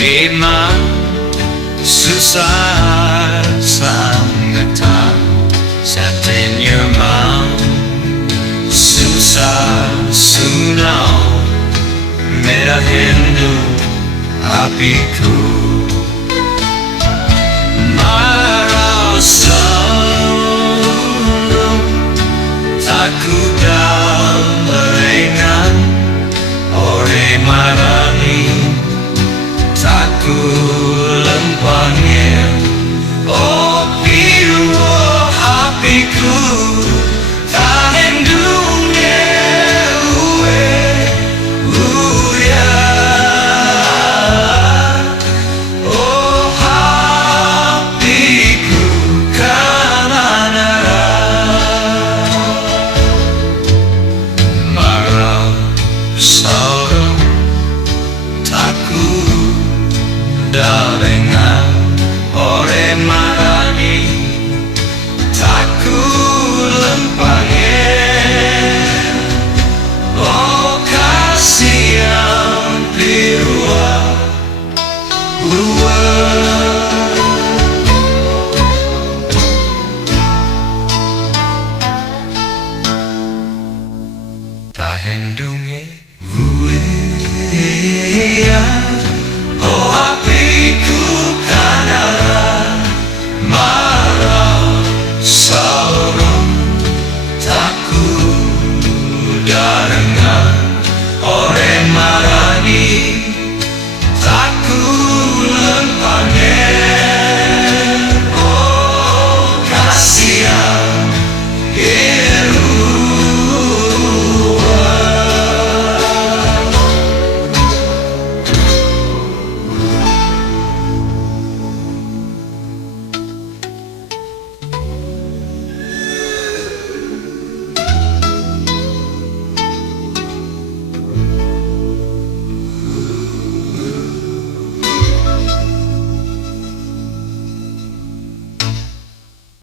Memang susah sangat satunya mau susah sunau merah hindu apiku marah selalu takut dan lengah ore marani takut lempangnya oh biru oh apiku tahan dunia uya oh apiku karena marah sorong takut dalengan ore marani takut lempangnya oh kasihan pirua tahan dunge